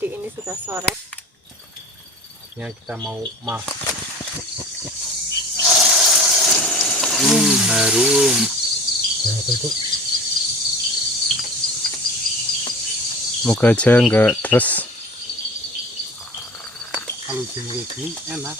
Jadi ini sudah sore. Kita mau masak. Harum. Apa itu? Semoga aja enggak terus. Kalau jengkol ini enak.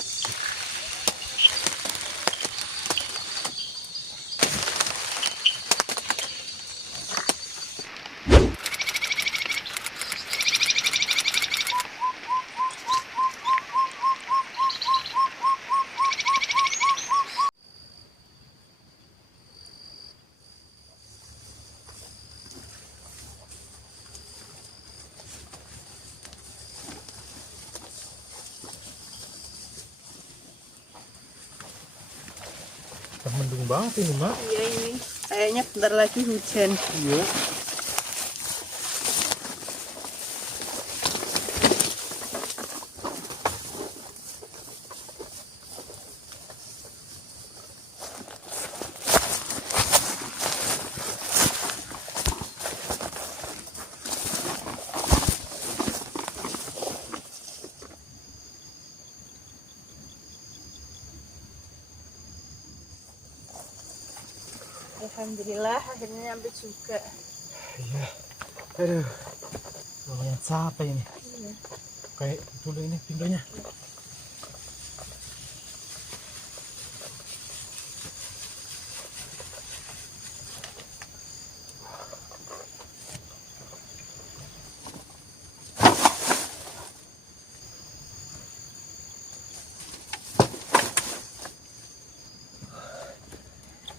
Mendung banget ini, Mak. Iya, ini kayaknya bentar lagi hujan. Iya. Alhamdulillah akhirnya nyampe juga. Iya. Aduh. Lumayan capek ini. Iya. Kayak dulu ini pintunya.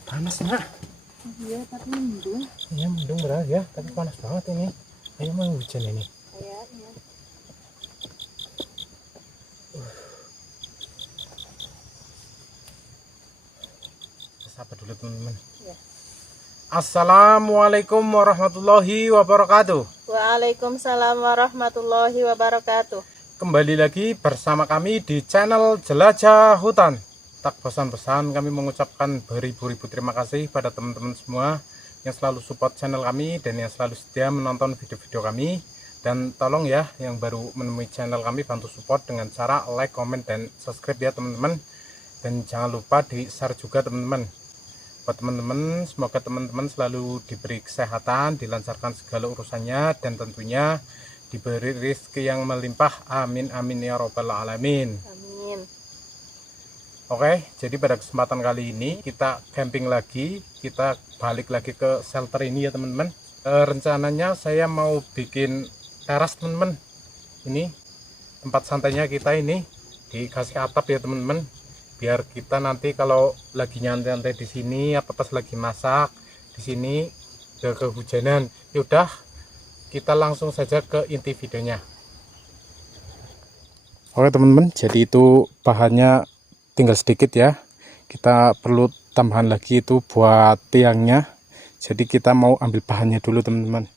Panas, Mak. Iya, tapi mendung. Iya, mendung berat ya, tapi panas banget ini. Kayak mau hujan ini. Kayaknya. Sapa dulu teman-teman. Ya. Assalamualaikum warahmatullahi wabarakatuh. Waalaikumsalam warahmatullahi wabarakatuh. Kembali lagi bersama kami di channel Jelajah Hutan. Tak bosan-bosan kami mengucapkan beribu-ribu terima kasih pada teman-teman semua yang selalu support channel kami dan yang selalu setia menonton video-video kami. Dan tolong ya yang baru menemui channel kami, bantu support dengan cara like, comment, dan subscribe ya teman-teman. Dan jangan lupa di share juga teman-teman. Buat teman-teman, semoga teman-teman selalu diberi kesehatan, dilancarkan segala urusannya, dan tentunya diberi rezeki yang melimpah. Amin amin ya robbal alamin. Amin. Oke, jadi pada kesempatan kali ini kita camping lagi, kita balik lagi ke shelter ini ya teman-teman. Rencananya saya mau bikin teras teman-teman. Ini tempat santainya kita ini dikasih atap ya teman-teman. Biar kita nanti kalau lagi nyantai-nyantai di sini atau pas lagi masak di sini gak kehujanan. Yaudah, kita langsung saja ke inti videonya. Oke teman-teman, jadi itu bahannya tinggal sedikit ya. Kita perlu tambahan lagi itu buat tiangnya. Jadi kita mau ambil bahannya dulu teman-teman.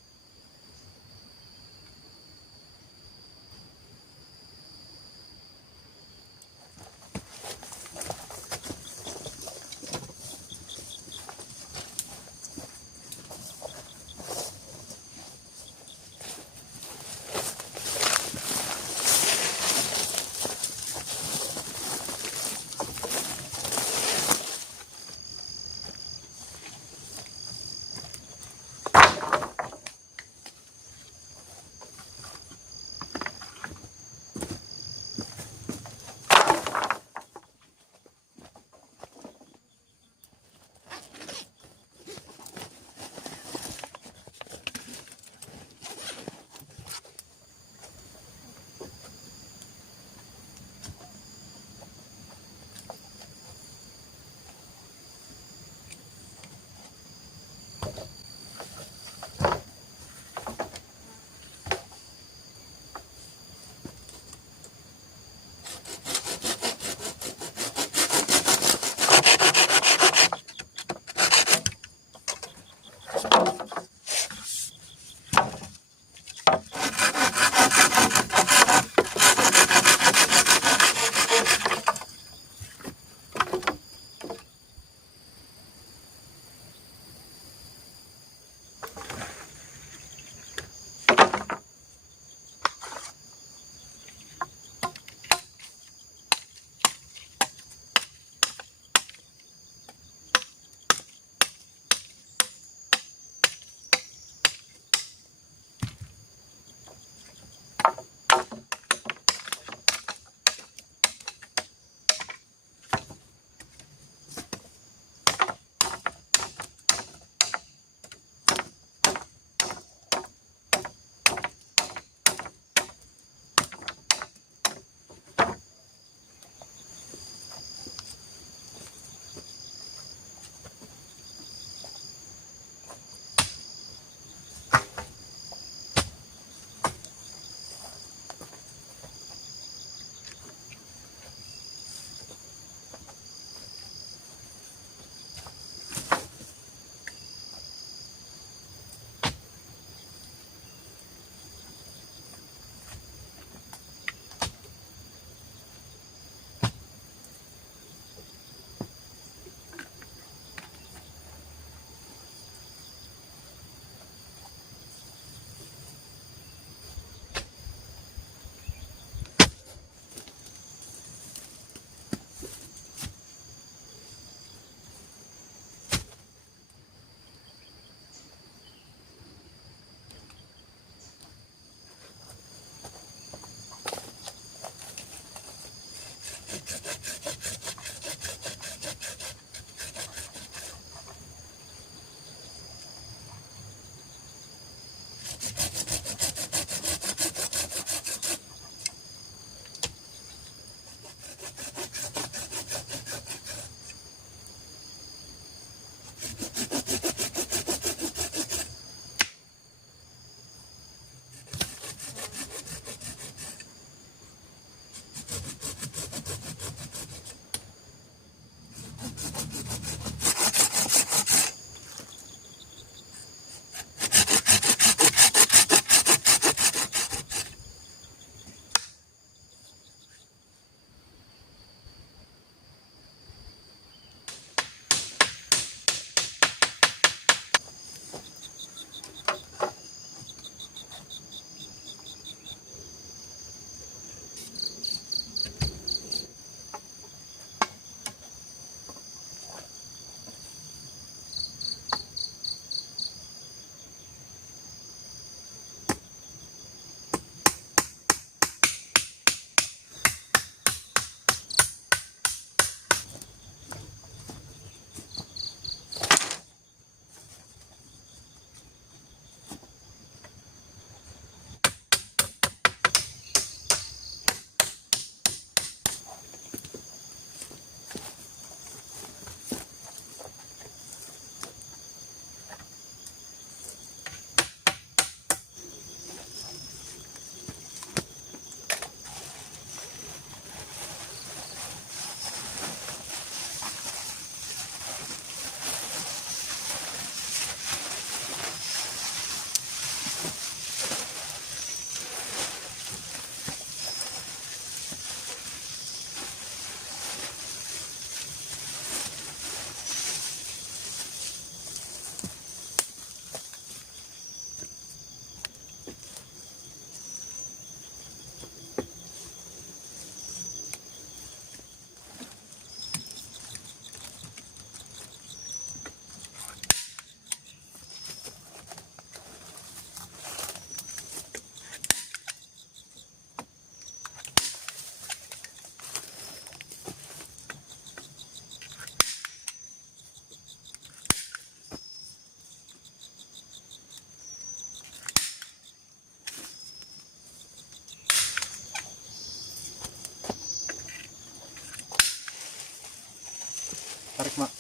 Tarik mak.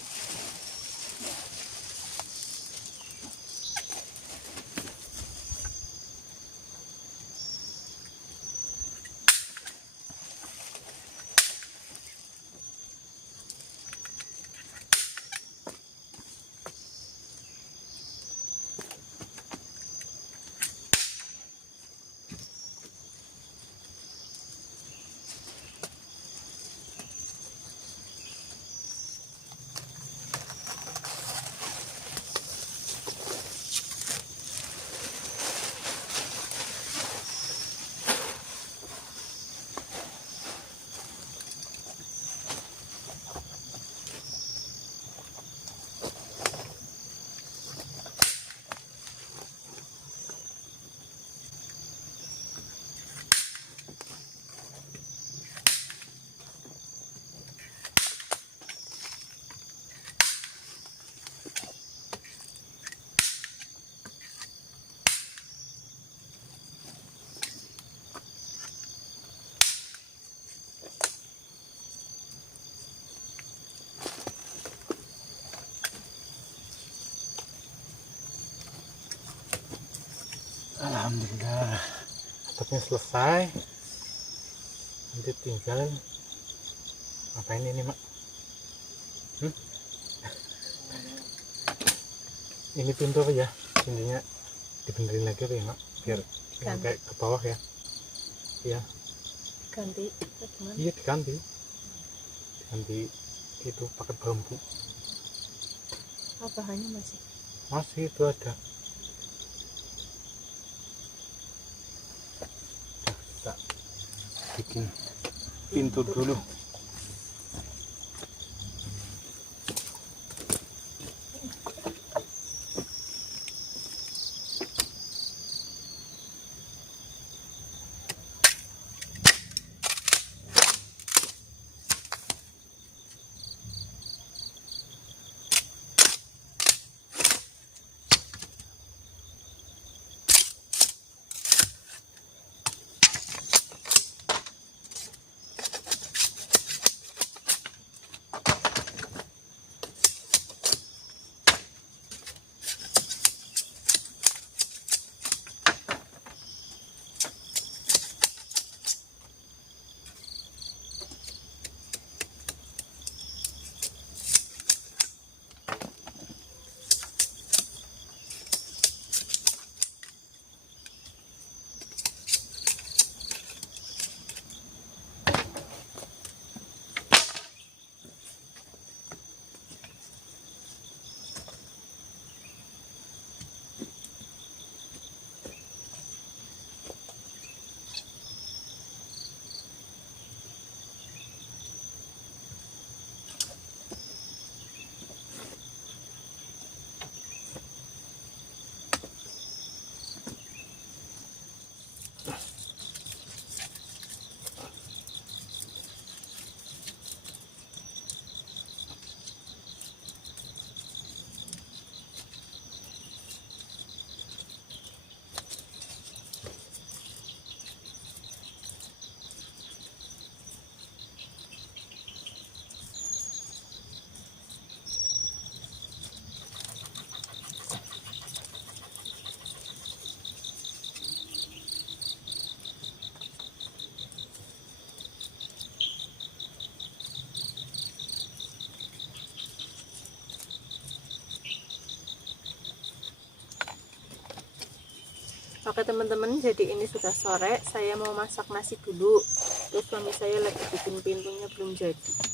Alhamdulillah, atapnya selesai. Nanti tinggal ngapain ini mak? Ini pintu apa ya? Intinya dibenerin lagi apa ya mak? Biar yang kayak ke bawah ya. Iya. Ganti gimana? Iya diganti. Diganti itu pakai bambu. Oh, bahannya masih. Masih itu ada. Kita bikin pintu dulu. Oke teman-teman, jadi ini sudah sore, saya mau masak nasi dulu. Terus suami saya lagi bikin pintunya belum jadi.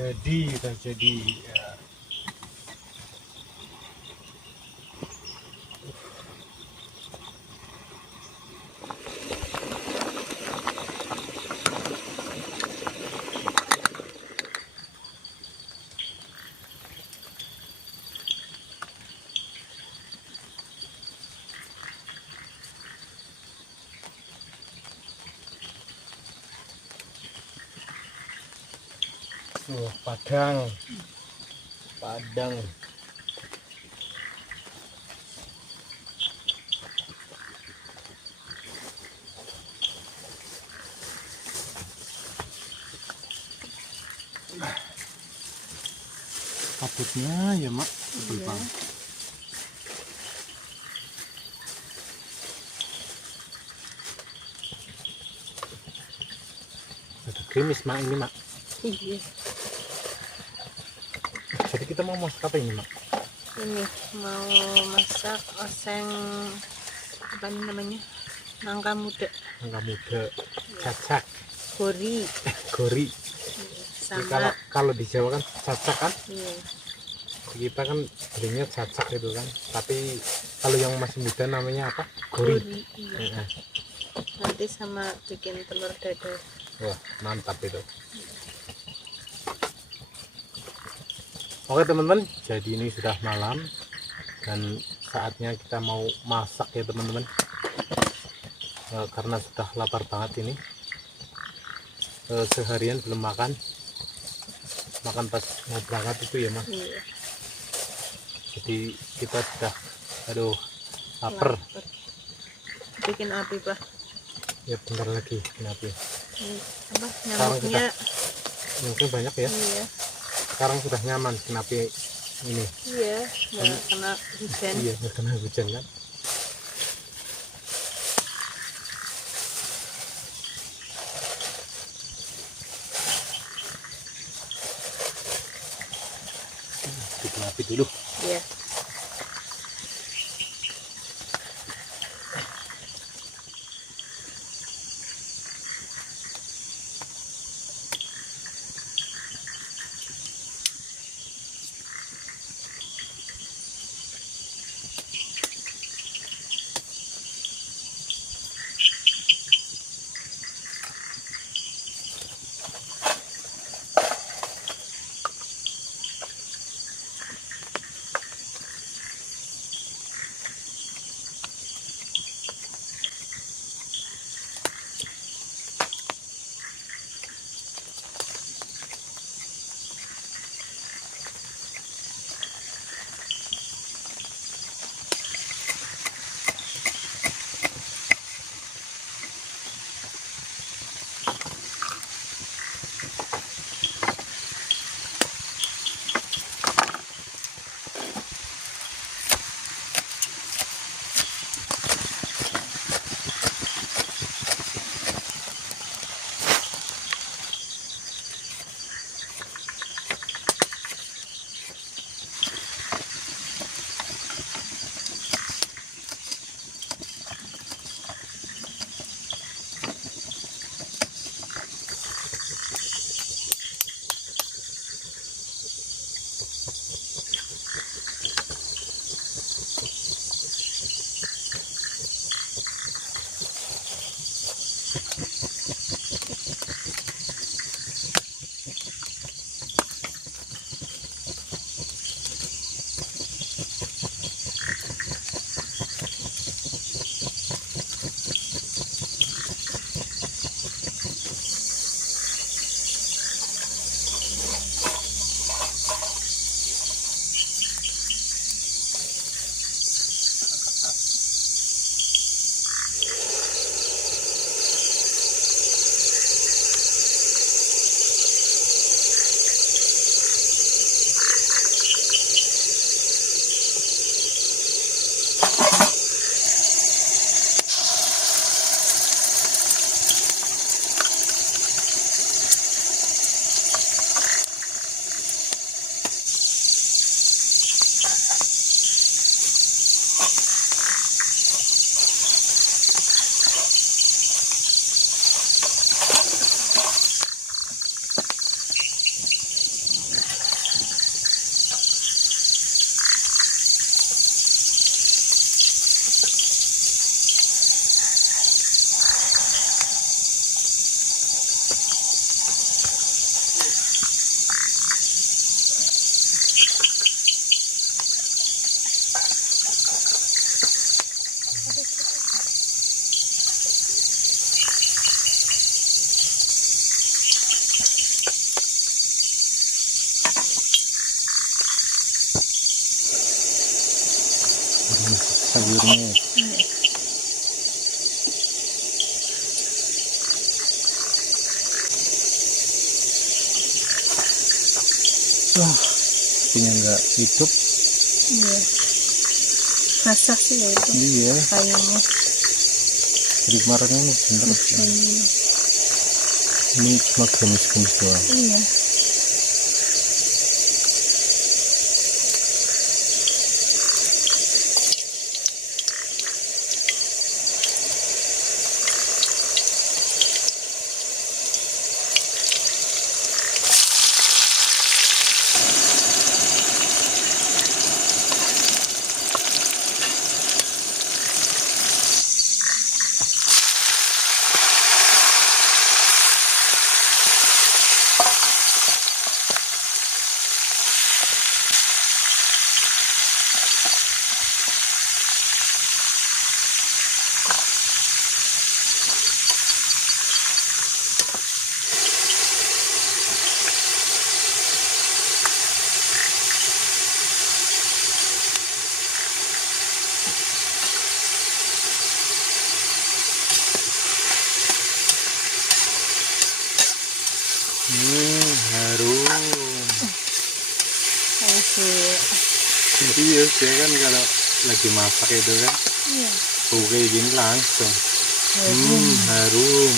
Udah jadi ya. Padang kabutnya ya mak Iya. ada krimis mak ini mak. Iya. Jadi kita mau masak apa ini mak? Ini mau masak oseng apa ini namanya? Nangka muda. Nggak muda, cacak, Gori. gori. Jadi Sama kalau di Jawa kan cacak kan, iya. kita kan belinya cacak gitu kan. Tapi kalau yang masih muda namanya apa? Gori. Gori. Iya. Nanti sama bikin telur dadar. Wah mantap itu. Oke teman-teman, jadi ini sudah malam dan saatnya kita mau masak ya teman-teman. Karena sudah lapar banget ini, seharian belum makan. makan pas mau berangkat itu ya Mas. Iya. Jadi kita sudah aduh lapar. Bikin api Pak. Ya bentar lagi bikin api. Apa nyamuknya? Nyamuknya banyak ya. Iya. Sekarang sudah nyaman bikin api ini. Iya, nggak kena hujan. Iya, nggak kena hujan kan. Bikin api dulu. Iya. sayurnya. Wah, punya nggak hidup. Iya. Basah sih ya itu. Iya. Kayunya. Jadi kemarin ini bener. Ini cuma gemis-gemis doang. Iya. Harum. Iya sih kan kalau lagi masak itu kan. Iya. Kayak gini langsung. Harum.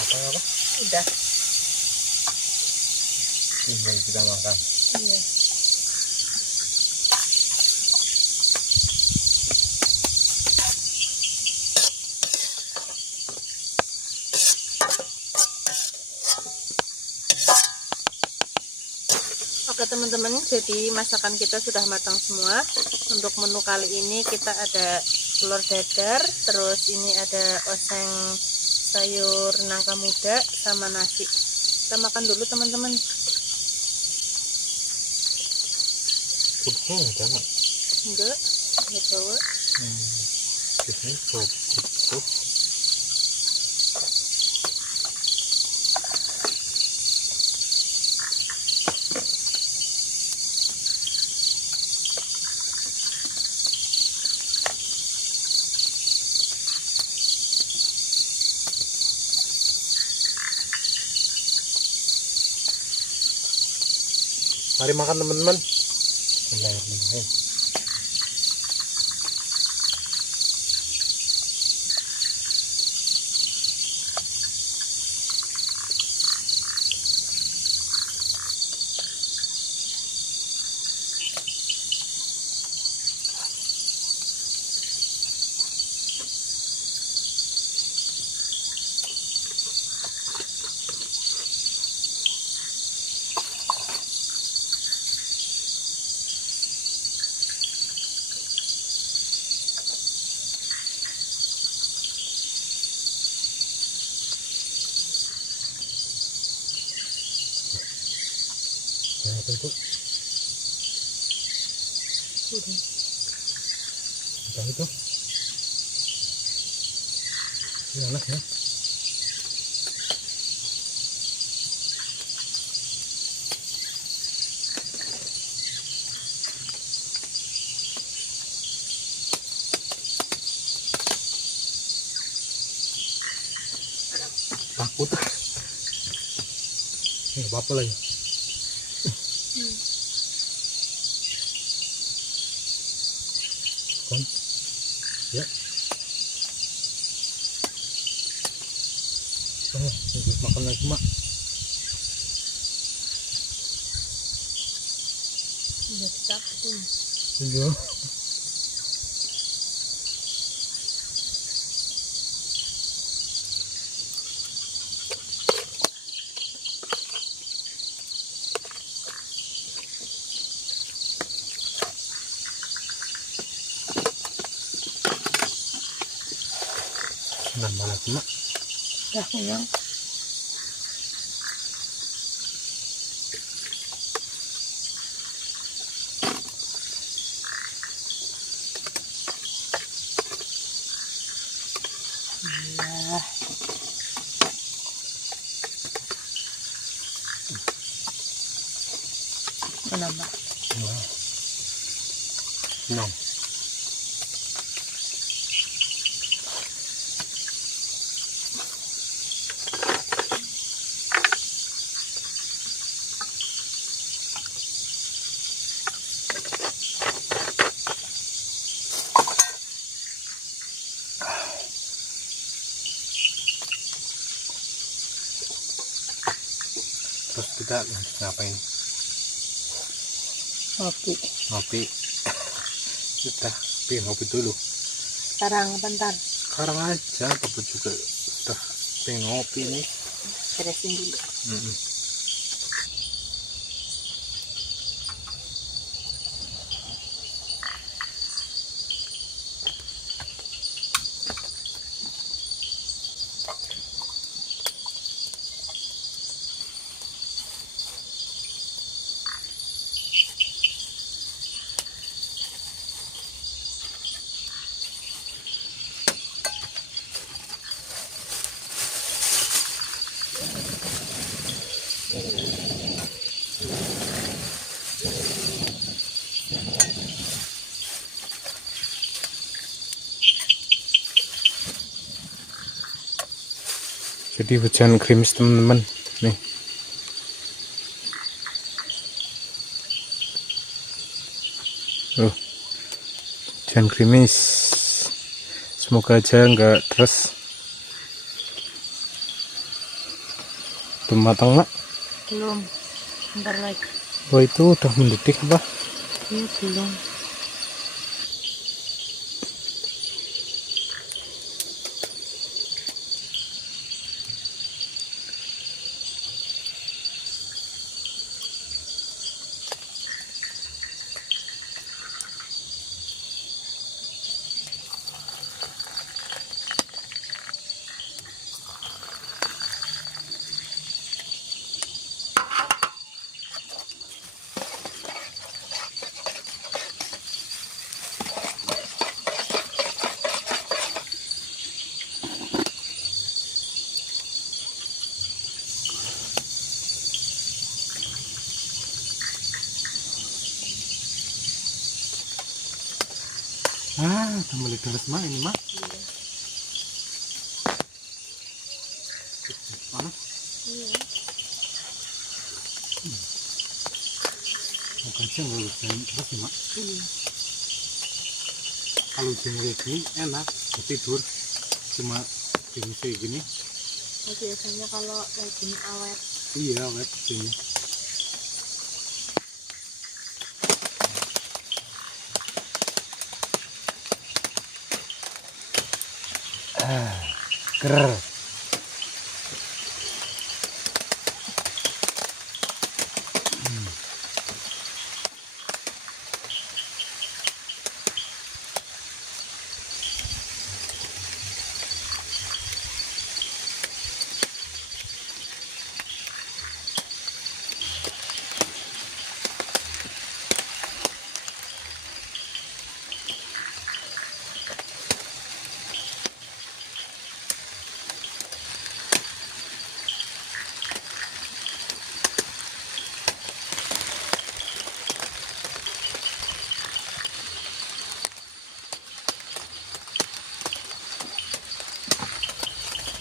Apa? Udah. Tinggal kita makan. Iya. Oke teman-teman, jadi masakan kita sudah matang semua. Untuk menu kali ini kita ada telur dadar, terus ini ada oseng sayur nangka muda sama nasi. Kita makan dulu teman-teman. Kupnya ada nggak? Enggak bawa. Biasanya kup. Mari makan teman-teman. Bismillahirrahmanirrahim. Apa itu? Apa itu? Ini enak ya. Takut. Ini apa lagi? Kan? Ya. Makan lagi mak. Udah ditakun. Iya. Nambah lagi mak. Udah kenyang. Nah. Menambah. No. Terus kita lanjut ngapain? Ngopi. Sudah, ngopi dulu. Sekarang bentar. Sekarang aja, Bapak juga sudah pengen ngopi nih. Beresin dulu. Jadi hujan gerimis teman-teman nih. Hujan gerimis, semoga aja enggak terus. Belum matang nak? Belum, bentar lagi. Oh itu udah mendidih apa? Iya belum. Udah mulai deres mak ini mak. Iya. Panas. Iya. Semoga aja nggak hujan terus ya mak. Iya. Kalau hujan kayak gini enak buat tidur, cuma gini kayak gini. Nah, biasanya kalau kayak gini awet. Iya awet gini. Ger.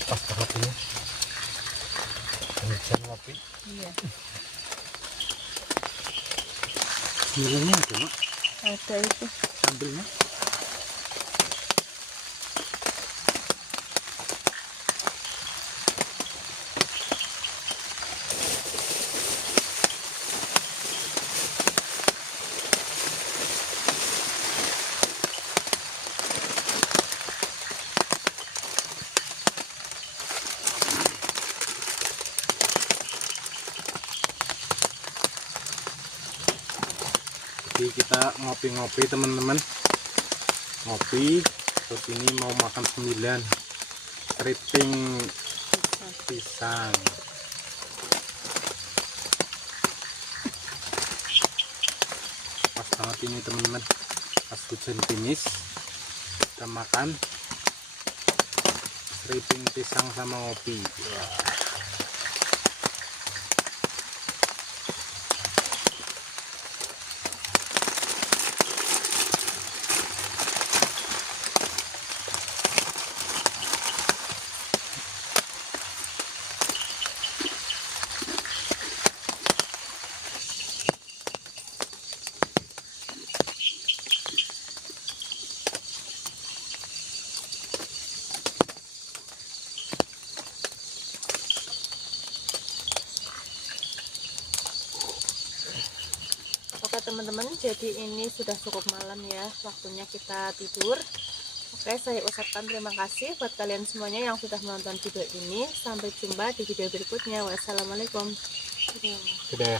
Pas banget ini hujan kopi. Iya. Nilainya ada mak, Ada itu. ambilnya. Jadi kita ngopi-ngopi teman-teman, ngopi terus ini mau makan cemilan keriting pisang. Pas banget ini teman-teman, pas hujan gerimis kita makan keriting pisang sama ngopi. Wah. Oke teman-teman, jadi ini sudah cukup malam ya, waktunya kita tidur. Oke, saya ucapkan terima kasih buat kalian semuanya yang sudah menonton video ini. Sampai jumpa di video berikutnya. Wassalamualaikum. Sudah.